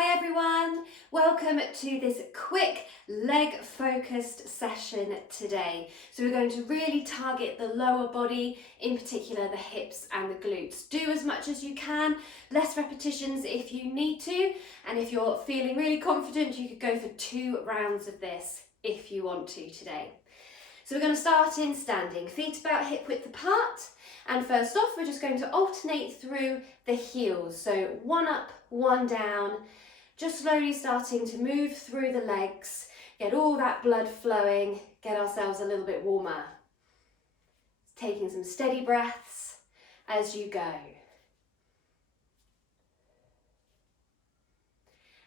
Hi everyone, welcome to this quick leg focused session today. So we're going to really target the lower body, in particular the hips and the glutes. Do as much as you can, less repetitions if you need to, and if you're feeling really confident you could go for 2 rounds of this if you want to today. So we're going to start in standing, feet about hip width apart, and first off we're just going to alternate through the heels, so one up, one down. Just slowly starting to move through the legs, get all that blood flowing, get ourselves a little bit warmer. Taking some steady breaths as you go.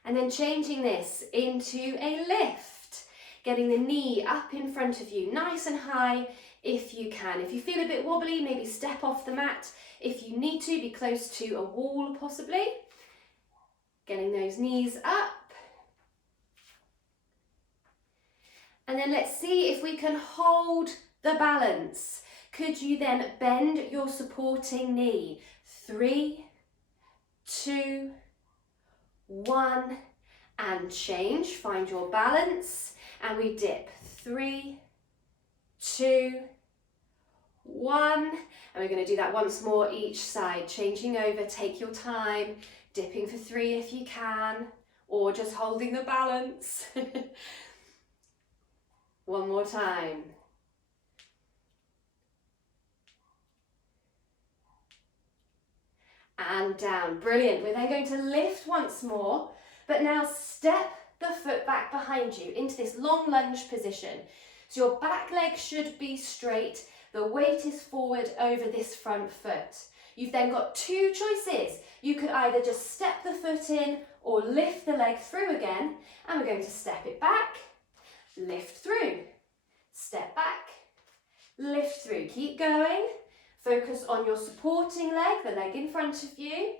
And then changing this into a lift, getting the knee up in front of you, nice and high if you can. If you feel a bit wobbly, maybe step off the mat. If you need to, be close to a wall possibly. Getting those knees up. And then let's see if we can hold the balance. Could you then bend your supporting knee? 3, 2, 1, and change. Find your balance. And we dip. 3, 2, 1. And we're going to do that once more each side. Changing over, take your time. Dipping for 3 if you can, or just holding the balance. One more time. And down. Brilliant. We're then going to lift once more, but now step the foot back behind you into this long lunge position. So your back leg should be straight. The weight is forward over this front foot. You've then got 2 choices. You could either just step the foot in or lift the leg through again, and we're going to step it back, lift through, step back, lift through. Keep going. Focus on your supporting leg, the leg in front of you.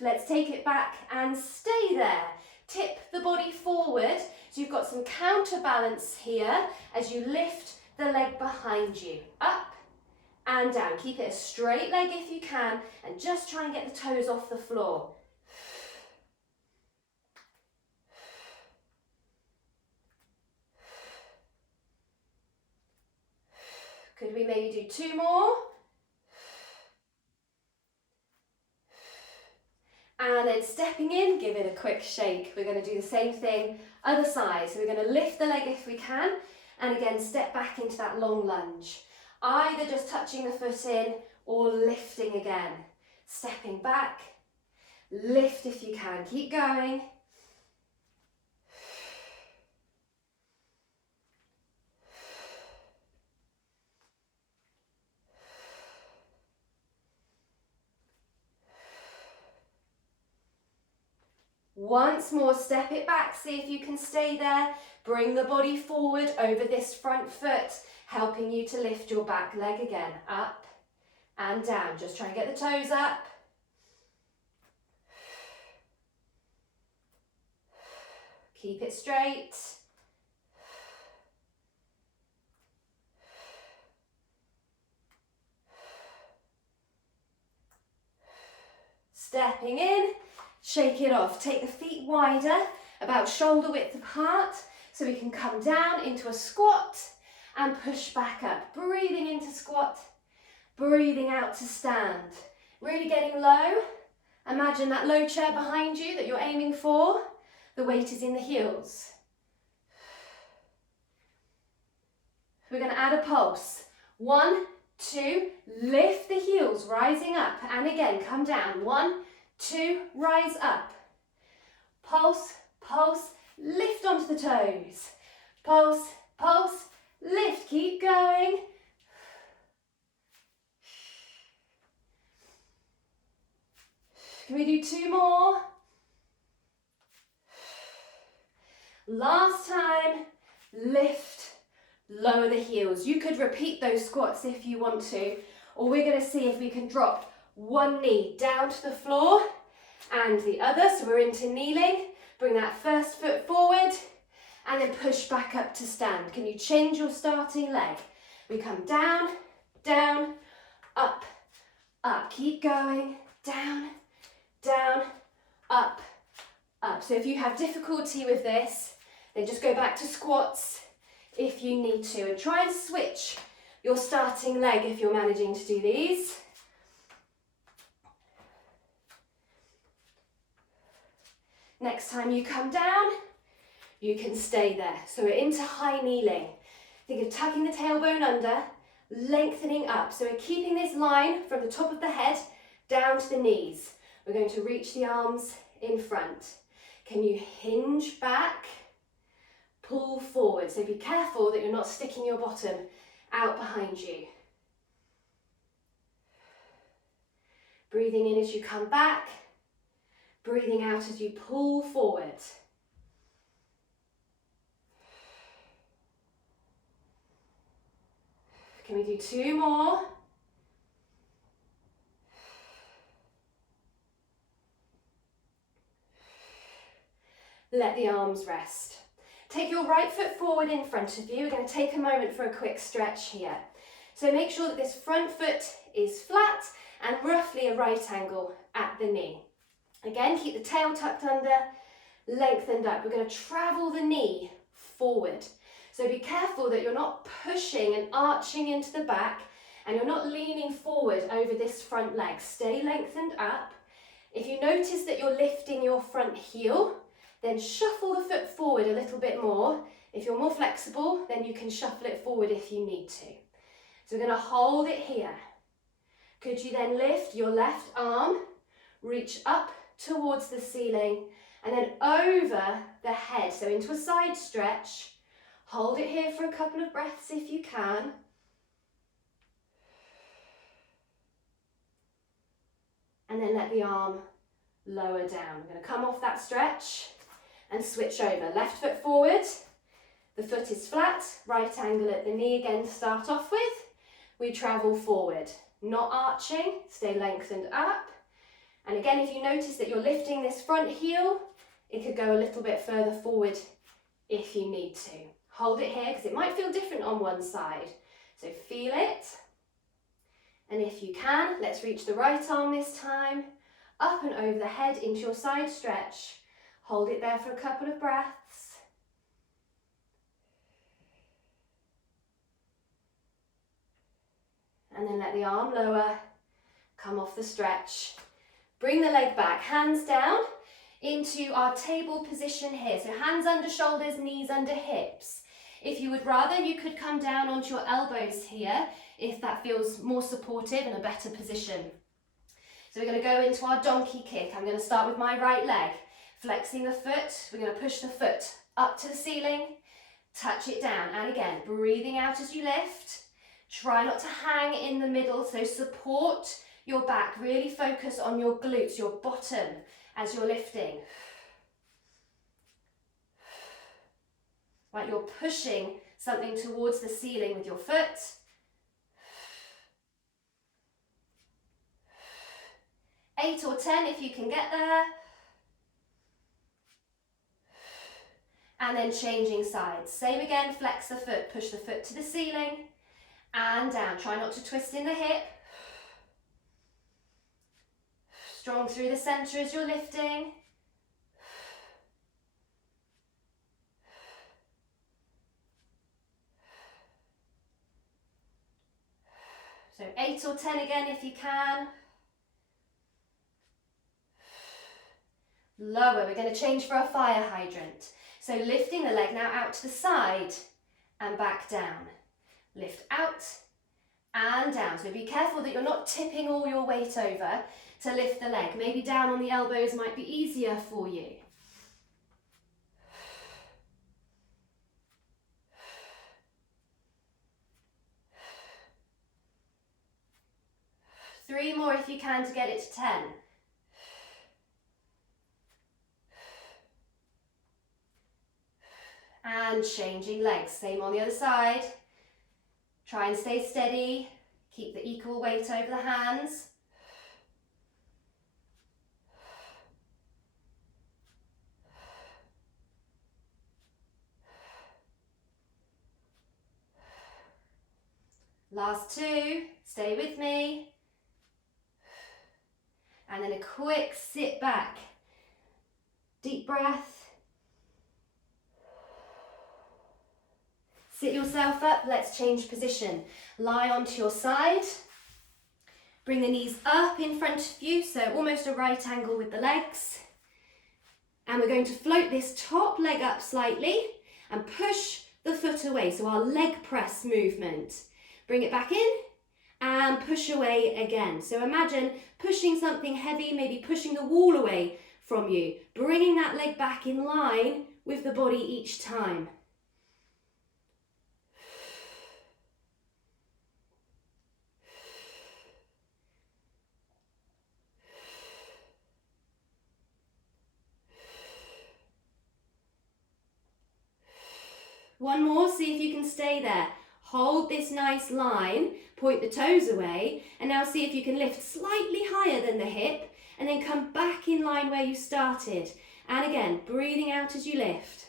Let's take it back and stay there. Tip the body forward, so you've got some counterbalance here as you lift the leg behind you. Up and down. Keep it a straight leg if you can, and just try and get the toes off the floor. Could we maybe do 2 more? And then stepping in, give it a quick shake. We're going to do the same thing, other side. So we're going to lift the leg if we can, and again step back into that long lunge. Either just touching the foot in or lifting again. Stepping back, lift if you can. Keep going. Once more, step it back, see if you can stay there. Bring the body forward over this front foot, helping you to lift your back leg again. Up and down. Just try and get the toes up. Keep it straight. Stepping in. Shake it off. Take the feet wider, about shoulder width apart, so we can come down into a squat and push back up. Breathing into squat, breathing out to stand. Really getting low. Imagine that low chair behind you that you're aiming for. The weight is in the heels. We're going to add a pulse. 1, 2, lift the heels, rising up, and again, come down. 1, 2, rise up. Pulse, pulse, lift onto the toes. Pulse, pulse, lift, keep going. Can we do 2 more? Last time, lift, lower the heels. You could repeat those squats if you want to, or we're going to see if we can drop one knee down to the floor and the other, so we're into kneeling. Bring that first foot forward and then push back up to stand. Can you change your starting leg? We come down down, up, up. Keep going, down, down, up, up. So if you have difficulty with this, then just go back to squats if you need to, and try and switch your starting leg if you're managing to do these. Next time you come down, you can stay there. So we're into high kneeling. Think of tucking the tailbone under, lengthening up. So we're keeping this line from the top of the head down to the knees. We're going to reach the arms in front. Can you hinge back, pull forward? So be careful that you're not sticking your bottom out behind you. Breathing in as you come back, breathing out as you pull forward. Can we do 2 more? Let the arms rest. Take your right foot forward in front of you. We're going to take a moment for a quick stretch here. So make sure that this front foot is flat and roughly a right angle at the knee. Again, keep the tail tucked under, lengthened up. We're going to travel the knee forward. So be careful that you're not pushing and arching into the back, and you're not leaning forward over this front leg. Stay lengthened up. If you notice that you're lifting your front heel, then shuffle the foot forward a little bit more. If you're more flexible, then you can shuffle it forward if you need to. So we're going to hold it here. Could you then lift your left arm, reach up towards the ceiling, and then over the head, so into a side stretch. Hold it here for a couple of breaths if you can. And then let the arm lower down. We're going to come off that stretch and switch over. Left foot forward, the foot is flat, right angle at the knee again to start off with. We travel forward, not arching, stay lengthened up. And again, if you notice that you're lifting this front heel, it could go a little bit further forward if you need to. Hold it here because it might feel different on one side. So feel it. And if you can, let's reach the right arm this time, up and over the head into your side stretch. Hold it there for a couple of breaths. And then let the arm lower, come off the stretch. Bring the leg back, hands down into our table position here. So hands under shoulders, knees under hips. If you would rather, you could come down onto your elbows here if that feels more supportive and a better position. So we're going to go into our donkey kick. I'm going to start with my right leg. Flexing the foot, we're going to push the foot up to the ceiling, touch it down. And again, breathing out as you lift. Try not to hang in the middle, so support your back. Really focus on your glutes, your bottom, as you're lifting. Like you're pushing something towards the ceiling with your foot. Eight or 10 if you can get there. And then changing sides. Same again, flex the foot, push the foot to the ceiling and down. Try not to twist in the hip. Strong through the center as you're lifting. So 8 or 10 again if you can. Lower, we're going to change for a fire hydrant. So lifting the leg now out to the side and back down. Lift out and down. So be careful that you're not tipping all your weight over to lift the leg. Maybe down on the elbows might be easier for you. Three more if you can to get it to 10. And changing legs, same on the other side. Try and stay steady, keep the equal weight over the hands. Last two, stay with me. And then a quick sit back. Deep breath. Sit yourself up, let's change position. Lie onto your side. Bring the knees up in front of you, so almost a right angle with the legs. And we're going to float this top leg up slightly and push the foot away, so our leg press movement. Bring it back in and push away again. So imagine pushing something heavy, maybe pushing the wall away from you, bringing that leg back in line with the body each time. One more, see if you can stay there. Hold this nice line, point the toes away, and now see if you can lift slightly higher than the hip, and then come back in line where you started. And again, breathing out as you lift.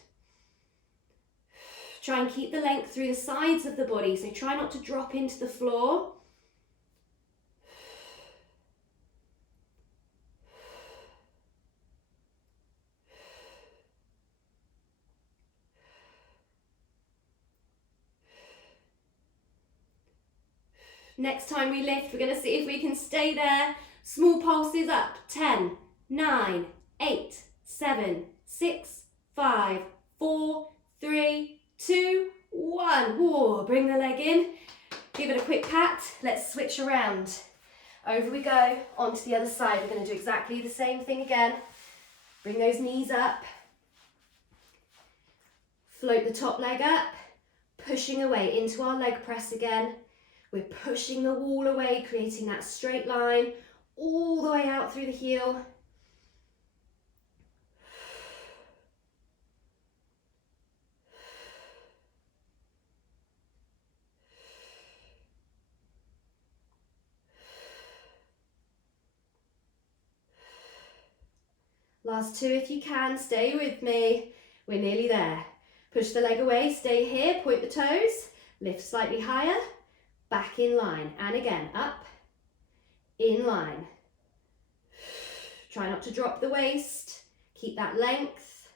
Try and keep the length through the sides of the body, so try not to drop into the floor. Next time we lift, we're going to see if we can stay there. Small pulses up. 10, 9, 8, 7, 6, 5, 4, 3, 2, 1. Whoa, bring the leg in. Give it a quick pat. Let's switch around. Over we go, onto the other side. We're going to do exactly the same thing again. Bring those knees up. Float the top leg up. Pushing away into our leg press again. We're pushing the wall away, creating that straight line all the way out through the heel. Last two if you can, stay with me. We're nearly there. Push the leg away, stay here, point the toes, lift slightly higher. Back in line, and again, up, in line. Try not to drop the waist, keep that length.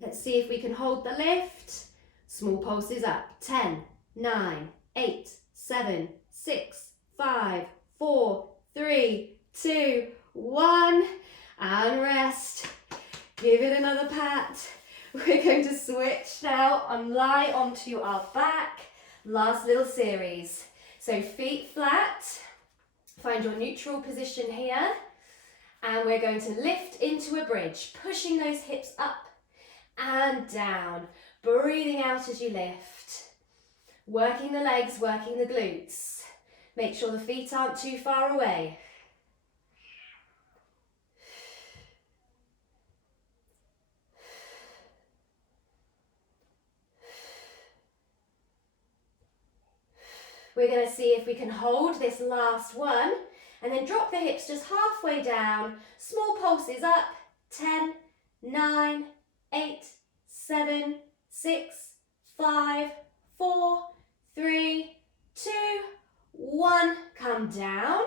Let's see if we can hold the lift. Small pulses up, 10, 9, 8, 7, 6, 5, 4, 3, 2, 1, and rest. Give it another pat. We're going to switch now and lie onto our back. Last little series. So feet flat, find your neutral position here, and we're going to lift into a bridge, pushing those hips up and down, breathing out as you lift, working the legs, working the glutes. Make sure the feet aren't too far away. We're going to see if we can hold this last one and then drop the hips just halfway down. Small pulses up. 10, 9, 8, 7, 6, 5, 4, 3, 2, 1, come down.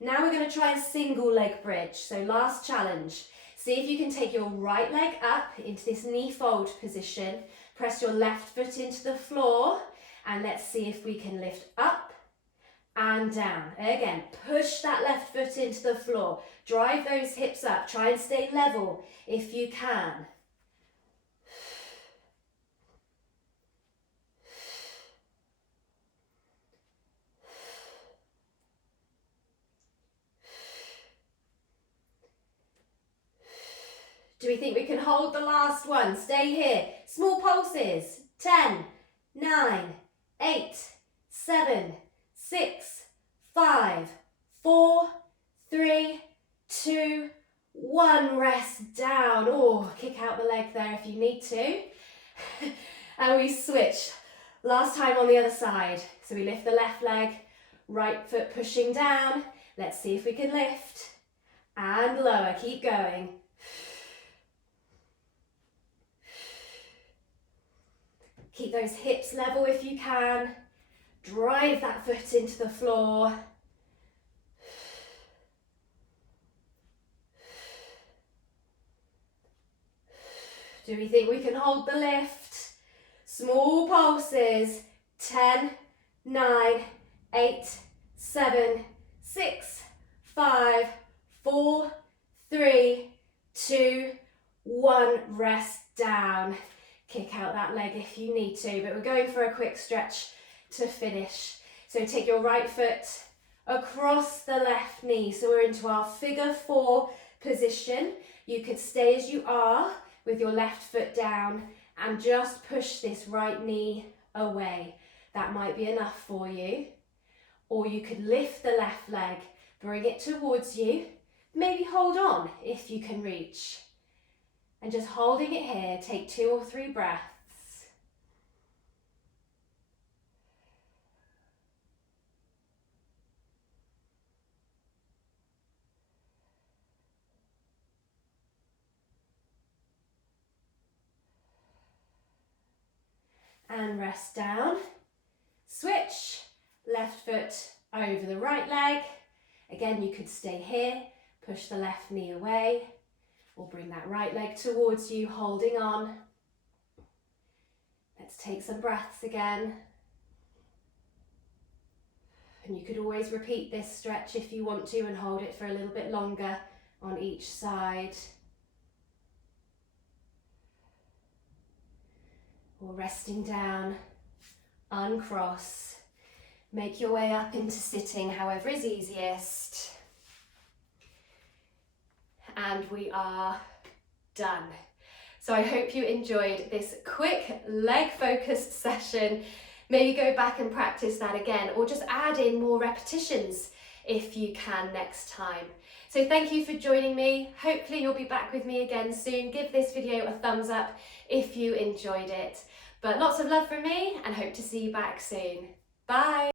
Now we're going to try a single leg bridge. So last challenge. See if you can take your right leg up into this knee fold position. Press your left foot into the floor and let's see if we can lift up and down. Again, push that left foot into the floor. Drive those hips up. Try and stay level if you can. Do we think we can hold the last one? Stay here. Small pulses. 10, 9, 8, 7, 6, 5, 4, 3, 2, 1. Rest down. Oh, kick out the leg there if you need to. And we switch. Last time on the other side. So we lift the left leg, right foot pushing down. Let's see if we can lift and lower. Keep going. Keep those hips level if you can. Drive that foot into the floor. Do we think we can hold the lift? Small pulses. 10, 9, 8, 7, 6, 5, 4, 3, 2, 1. Rest down. Kick out that leg if you need to, but we're going for a quick stretch to finish. So take your right foot across the left knee. So we're into our figure 4 position. You could stay as you are with your left foot down and just push this right knee away. That might be enough for you. Or you could lift the left leg, bring it towards you, maybe hold on if you can reach. And just holding it here, take 2 or 3 breaths. And rest down. Switch, left foot over the right leg. Again, you could stay here, push the left knee away, or bring that right leg towards you, holding on. Let's take some breaths again. And you could always repeat this stretch if you want to and hold it for a little bit longer on each side. Or resting down, uncross. Make your way up into sitting, however is easiest. And we are done. So I hope you enjoyed this quick leg focused session. Maybe go back and practice that again, or just add in more repetitions if you can next time. So thank you for joining me. Hopefully you'll be back with me again soon. Give this video a thumbs up if you enjoyed it. But lots of love from me and hope to see you back soon. Bye.